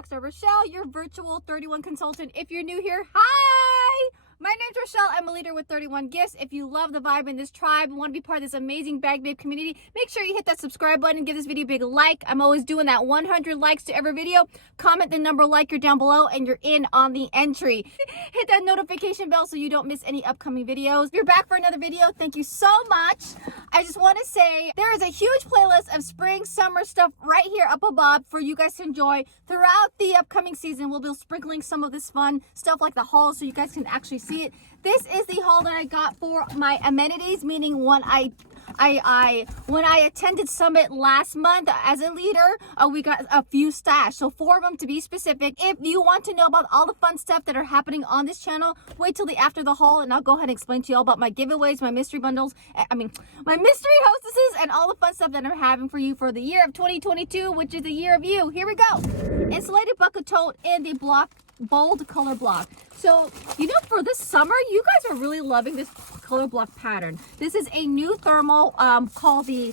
Rockstar Rochelle, your virtual 31 consultant. If you're new here, hi! My name's Rochelle. I'm a leader with 31 gifts. If you love the vibe in this tribe and want to be part of this amazing Bag Babe community, make sure you hit that subscribe button and give this video a big like. I'm always doing that 100 likes to every video. Comment the number like you're down below and you're in on the entry. Hit that notification bell so you don't miss any upcoming videos. If you're back for another video, thank you so much. I just want to say there is a huge playlist of spring, summer stuff right here up above for you guys to enjoy throughout the upcoming season. We'll be sprinkling some of this fun stuff like the haul so you guys can actually see it. This is the haul that I got for my amenities, meaning when I attended Summit last month as a leader, we got a few stash, so 4 of them to be specific. If you want to know about all the fun stuff that are happening on this channel, wait till after the haul and I'll go ahead and explain to you all about my giveaways, my mystery bundles, my mystery hostesses, and all the fun stuff that I'm having for you for the year of 2022, which is the year of you. Here we go. Insulated bucket tote in the bold color block. So, you know, for this summer, you guys are really loving this color block pattern. This is a new thermal called the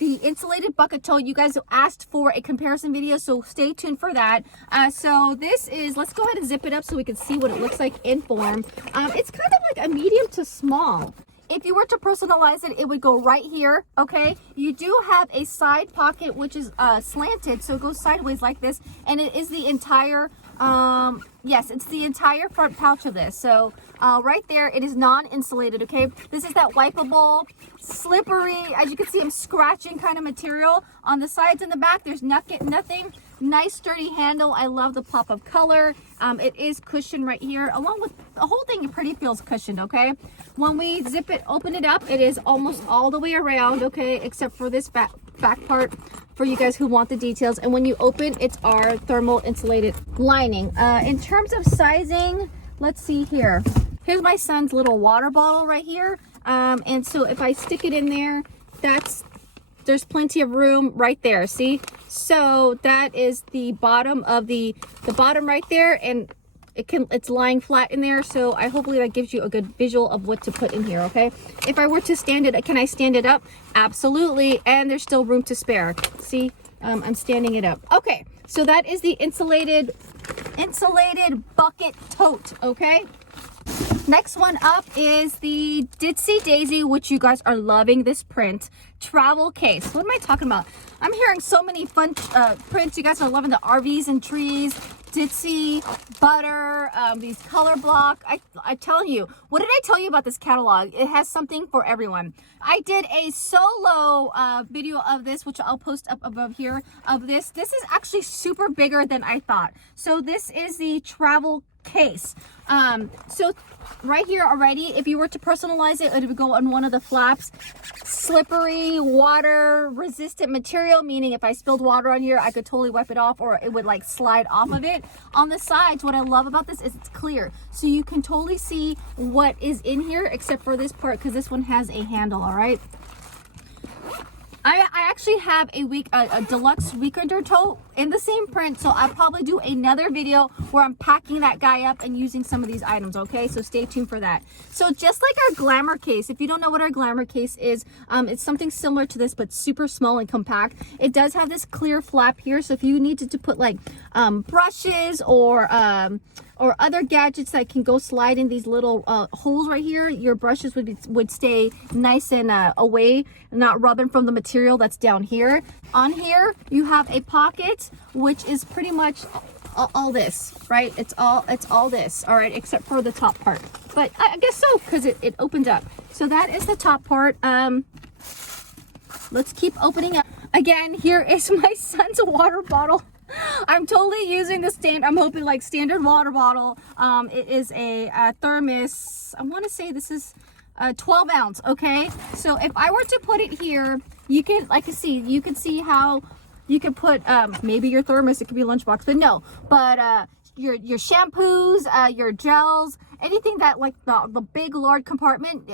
Insulated bucket tote. You guys asked for a comparison video, so stay tuned for that. So this is, let's go ahead and zip it up so we can see what it looks like in form. It's kind of like a medium to small. If you were to personalize it, it would go right here, okay? You do have a side pocket, which is slanted, so it goes sideways like this, and it is the entire, yes, it's the entire front pouch of this. So right there, it is non-insulated, okay? This is that wipeable, slippery, as you can see, I'm scratching kind of material. On the sides and the back, there's nothing. Nice sturdy handle. I love the pop of color. It is cushioned right here, along with the whole thing. It pretty feels cushioned, okay? When we zip it, open it up, it is almost all the way around, okay, except for this back part for you guys who want the details. And when you open, it's our thermal insulated lining. In terms of sizing, let's see here. Here's my son's little water bottle right here. And so if I stick it in there, there's plenty of room right there, see? So that is the bottom of the bottom right there, and it's lying flat in there, so hopefully that gives you a good visual of what to put in here, okay? If I were to stand it, can I stand it up? Absolutely, and there's still room to spare. See, I'm standing it up. Okay, so that is the insulated bucket tote, okay? Next one up is the Ditsy Daisy, which you guys are loving this print, travel case. What am I talking about? I'm hearing so many fun prints. You guys are loving the RVs and trees, Ditsy, butter, these color block. I tell you, what did I tell you about this catalog? It has something for everyone. I did a solo video of this, which I'll post up above here, of this. This is actually super bigger than I thought. So this is the travel case. So right here already, if you were to personalize it, it would go on one of the flaps. Slippery, water resistant material, meaning if I spilled water on here, I could totally wipe it off, or it would like slide off of it. On the sides, what I love about this is it's clear, so you can totally see what is in here except for this part, because this one has a handle. All right, I actually have a deluxe weekender tote in the same print, so I'll probably do another video where I'm packing that guy up and using some of these items, okay? So stay tuned for that. So just like our glamour case, if you don't know what our glamour case is, it's something similar to this, but super small and compact. It does have this clear flap here, so if you needed to put like brushes or other gadgets that can go slide in these little holes right here, your brushes would stay nice and away, not rubbing from the material that's down here. On here, you have a pocket, which is pretty much all this, right? It's all this, all right, except for the top part. But I guess so, because it opens up. So that is the top part. Let's keep opening up. Again, here is my son's water bottle. I'm totally using the I'm hoping like standard water bottle. It is a thermos. I want to say this is 12 ounce, okay? So if I were to put it here, you can, you can see how you can put maybe your thermos, it could be a lunchbox, but no, but your shampoos, your gels, anything that like the big large compartment,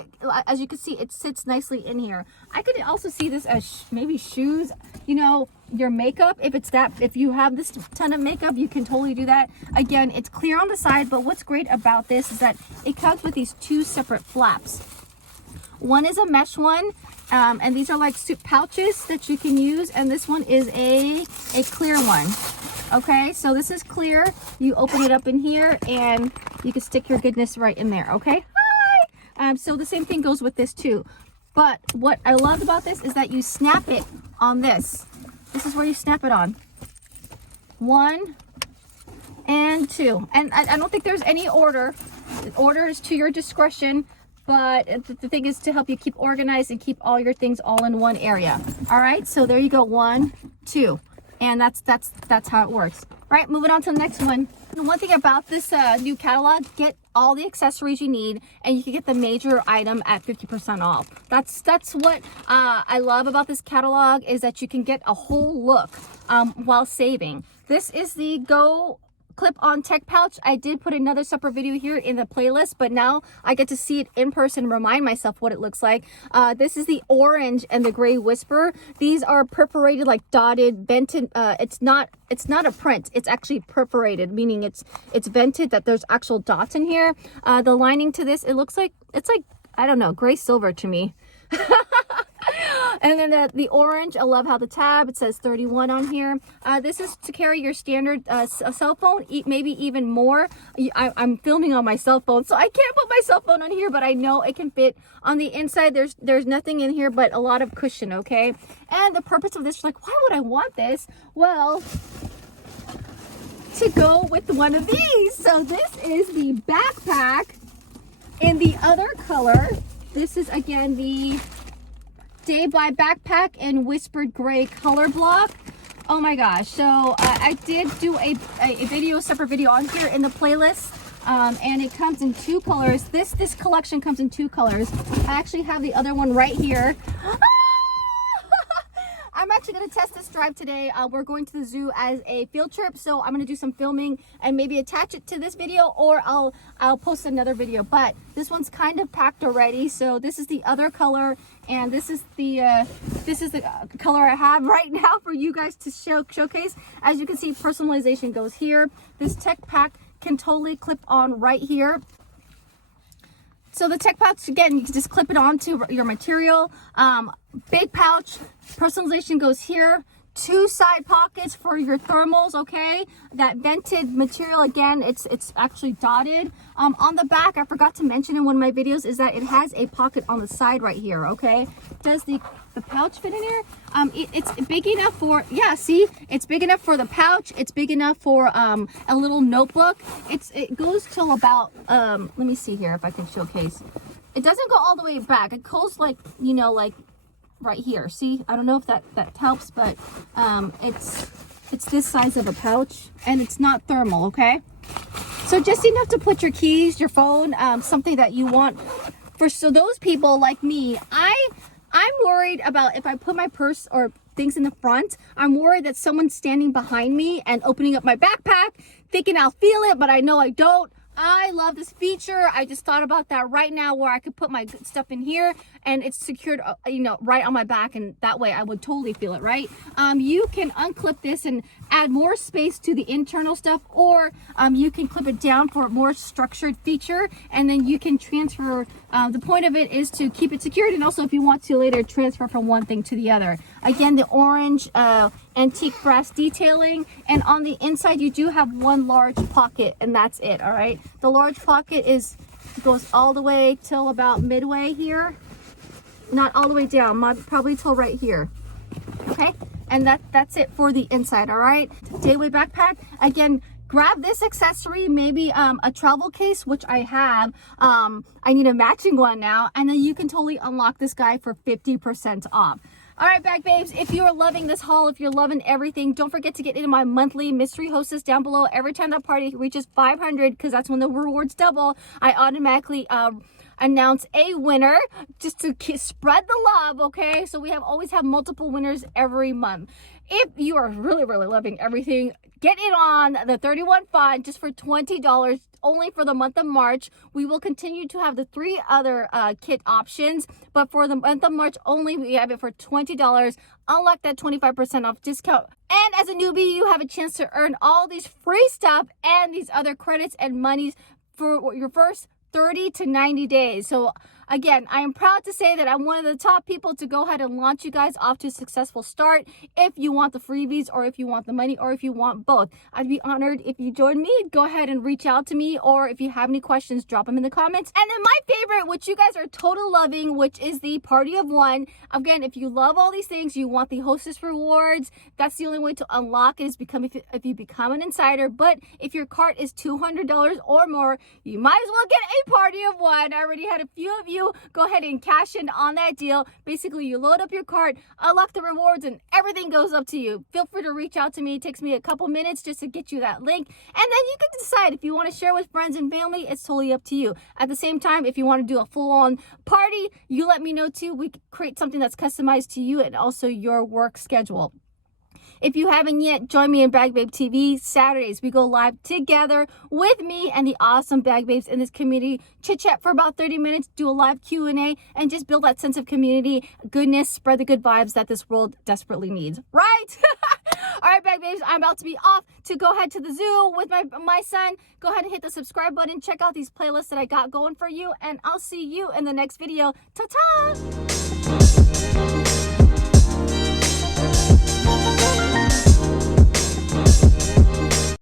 as you can see, it sits nicely in here. I could also see this as maybe shoes, you know, your makeup. If you have this ton of makeup, you can totally do that. Again, it's clear on the side, but what's great about this is that it comes with these 2 separate flaps. One is a mesh one, and these are like soup pouches that you can use, and this one is a clear one. Okay, so this is clear. You open it up in here and you can stick your goodness right in there. Okay, hi. So the same thing goes with this too. But what I loved about this is that you snap it on this. This is where you snap it on. 1 and 2. And I don't think there's any order. The order is to your discretion. But the thing is to help you keep organized and keep all your things all in one area. All right, so there you go, 1, 2. And that's how it works. All right, moving on to the next one. The one thing about this new catalog, get all the accessories you need, and you can get the major item at 50% off. That's what I love about this catalog, is that you can get a whole look while saving. This is the Go clip-on tech pouch. I did put another separate video here in the playlist, but now I get to see it in person, remind myself what it looks like. This is the orange and the gray whisper. These are perforated, like dotted, vented. It's not a print, it's actually perforated, meaning it's vented, that there's actual dots in here. The lining to this, it's like I don't know, gray silver to me. And then the orange, I love how the tab, it says 31 on here. This is to carry your standard cell phone, maybe even more. I'm filming on my cell phone, so I can't put my cell phone on here, but I know it can fit. On the inside, there's nothing in here but a lot of cushion, okay? And the purpose of this, like, why would I want this? Well, to go with one of these. So this is the backpack in the other color. This is, again, the Day by Backpack in Whispered Gray color block. Oh my gosh. So I did do a video, separate video on here in the playlist. And it comes in 2 colors. This collection comes in 2 colors. I actually have the other one right here. I'm actually going to test this drive today. We're going to the zoo as a field trip, so I'm going to do some filming and maybe attach it to this video, or I'll post another video. But this one's kind of packed already, so this is the other color, and this is the color I have right now for you guys to showcase. As you can see, personalization goes here. This tech pack can totally clip on right here. So the tech pouch, again, you can just clip it onto your material. Big pouch, personalization goes here. 2 side pockets for your thermals, okay? That vented material, again, it's actually dotted. On the back, I forgot to mention in one of my videos, is that it has a pocket on the side right here, okay? Does the pouch fit in here? It's big enough for, yeah, see? It's big enough for the pouch. It's big enough for a little notebook. It goes till about, let me see here if I can showcase. It doesn't go all the way back. It goes like, you know, like right here. See, I don't know if that helps, but it's this size of a pouch, and it's not thermal, okay? So just enough to put your keys, your phone, something that you want. So those people like me, I'm worried about if I put my purse or things in the front, I'm worried that someone's standing behind me and opening up my backpack, thinking I'll feel it, but I know I don't. I love this feature. I just thought about that right now, where I could put my good stuff in here and it's secured, you know, right on my back, and that way I would totally feel it, right? You can unclip this and add more space to the internal stuff, or you can clip it down for a more structured feature, and then you can transfer. The point of it is to keep it secured, and also if you want to later transfer from one thing to the other. Again, the orange antique brass detailing, and on the inside you do have 1 large pocket, and that's it. All right, the large pocket goes all the way till about midway here, not all the way down, probably till right here. Okay, and that's it for the inside. All right, Dayway backpack. Again, grab this accessory, maybe a travel case, which I have. I need a matching one now, and then you can totally unlock this guy for 50% off. All right, bag babes, if you are loving this haul, if you're loving everything, don't forget to get into my monthly mystery hostess down below. Every time that party reaches 500, because that's when the rewards double, I automatically announce a winner, just to spread the love, okay? So we always have multiple winners every month. If you are really, really loving everything, get in on the 31 fund just for $20 only for the month of March. We will continue to have the 3 other kit options, but for the month of March only, we have it for $20. Unlock that 25% off discount. And as a newbie, you have a chance to earn all these free stuff and these other credits and monies for your first 30 to 90 days. So Again, I am proud to say that I'm one of the top people to go ahead and launch you guys off to a successful start. If you want the freebies, or if you want the money, or if you want both, I'd be honored if you join me. Go ahead and reach out to me, or if you have any questions, drop them in the comments. And then my favorite, which you guys are total loving, which is the party of one. Again, if you love all these things, you want the hostess rewards, that's the only way to unlock it, is if you become an insider. But if your cart is $200 or more, you might as well get a party of one. I already had a few of you go ahead and cash in on that deal. Basically, you load up your cart, unlock the rewards, and everything goes up to you. Feel free to reach out to me. It takes me a couple minutes just to get you that link, and then you can decide if you want to share with friends and family. It's totally up to you. At the same time, if you want to do a full-on party, you let me know too. We can create something that's customized to you and also your work schedule. If you haven't yet, join me in Bag Babe TV. Saturdays, we go live together with me and the awesome Bag Babes in this community. Chit chat for about 30 minutes, do a live Q&A, and just build that sense of community, goodness, spread the good vibes that this world desperately needs, right? All right, Bag Babes, I'm about to be off to go head to the zoo with my son. Go ahead and hit the subscribe button. Check out these playlists that I got going for you, and I'll see you in the next video. Ta-ta!